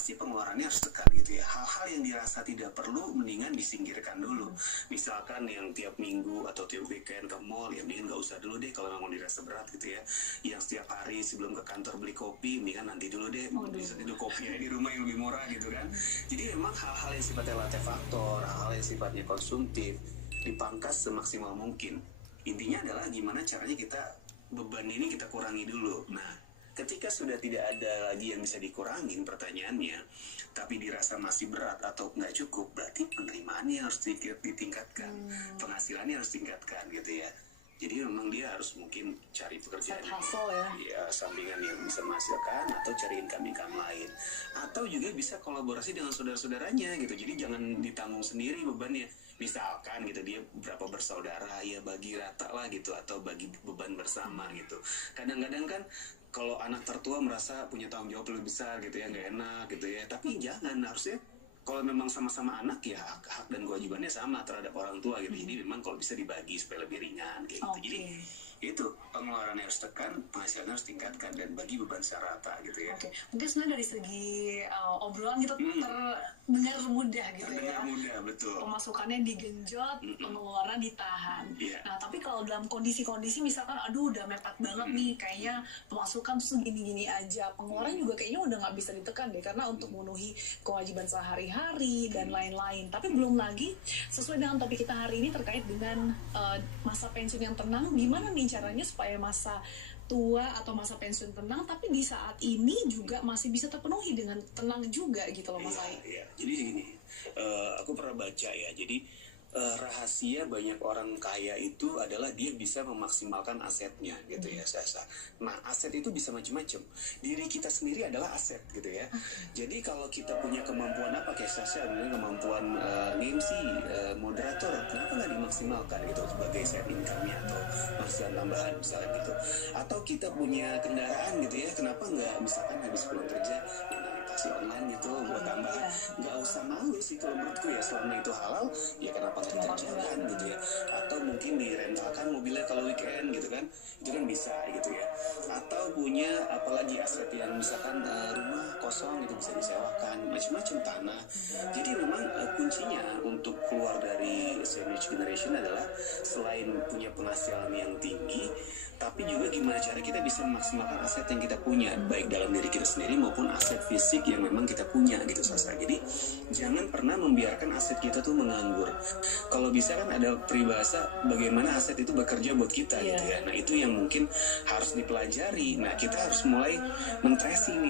pasti pengeluarannya harus tekan gitu ya. Hal-hal yang dirasa tidak perlu mendingan disingkirkan dulu. Misalkan yang tiap minggu atau tiap weekend ke mall, ya mendingan nggak usah dulu deh kalau memang dirasa berat gitu ya. Yang setiap hari sebelum ke kantor beli kopi, mendingan nanti dulu deh, bisa tidur kopi di rumah yang lebih murah gitu kan. Jadi memang hal-hal yang sifatnya latte faktor, hal-hal yang sifatnya konsumtif dipangkas semaksimal mungkin. Intinya adalah gimana caranya kita beban ini kita kurangi dulu. Nah, ketika sudah tidak ada lagi yang bisa dikurangin pertanyaannya, tapi dirasa masih berat atau nggak cukup, berarti penerimaannya harus ditingkatkan, penghasilannya harus ditingkatkan gitu ya. Jadi memang dia harus mungkin cari pekerjaan ya, sampingan yang bisa menghasilkan, atau cari income lain, atau juga bisa kolaborasi dengan saudara-saudaranya gitu. Jadi jangan ditanggung sendiri bebannya. Misalkan gitu dia berapa bersaudara, ya bagi rata lah gitu, atau bagi beban bersama gitu. Kadang-kadang kan kalau anak tertua merasa punya tanggung jawab lebih besar gitu ya, nggak enak gitu ya. Tapi jangan, harusnya kalau memang sama-sama anak ya hak dan kewajibannya sama terhadap orang tua gitu. Jadi memang kalau bisa dibagi supaya lebih ringan kayak gitu. Jadi itu pengeluaran harus tekan, penghasilan harus tingkatkan, dan bagi beban secara rata gitu ya. Mungkin sebenarnya dari segi obrolan gitu terdengar mudah gitu terdengar mudah, betul. Pemasukannya digenjot, pengeluaran ditahan. Nah, tapi kalau dalam kondisi-kondisi misalkan aduh udah mepet banget nih, kayaknya pemasukan tuh gini-gini aja, pengeluaran juga kayaknya udah nggak bisa ditekan deh, karena untuk memenuhi kewajiban sehari-hari dan lain-lain. Tapi belum lagi sesuai dengan topik kita hari ini terkait dengan masa pensiun yang tenang, gimana nih caranya supaya masa tua atau masa pensiun tenang, tapi di saat ini juga masih bisa terpenuhi dengan tenang juga gitu loh Mas Ai. Iya. Jadi gini, aku pernah baca ya, jadi rahasia banyak orang kaya itu adalah dia bisa memaksimalkan asetnya gitu ya, Sasa. Nah, aset itu bisa macam-macam. Diri kita sendiri adalah aset gitu ya. Jadi kalau kita punya kemampuan apa kayak Sasa, kemampuan MC, moderator, kenapa nggak dimaksimalkan gitu sebagai side income-nya atau penghasilan tambahan misalnya gitu. Atau kita punya kendaraan gitu ya, kenapa nggak misalkan habis pulang kerja ya navigasi online gitu buat tambahan. Nggak usah malu sih kalau menurutku ya, selama itu halal ya kenapa nggak dikerjakan gitu ya. Atau mungkin direntalkan mobilnya kalau weekend gitu kan, itu kan bisa gitu ya. Atau punya apalagi aset yang misalkan rumah kosong itu bisa disewakan, macam-macam tanah. Jadi memang kuncinya untuk keluar dari sandwich generation adalah selain punya penghasilan yang tinggi, tapi juga gimana cara kita bisa memaksimalkan aset yang kita punya, baik dalam diri kita sendiri maupun aset fisik yang memang kita punya gitu Sasa. Jadi jangan pernah membiarkan aset kita tuh menganggur. Kalau bisa kan ada peribahasa bagaimana aset itu bekerja buat kita gitu ya. Nah itu yang mungkin harus dipelajari. Nah kita harus mulai men-tracing nih.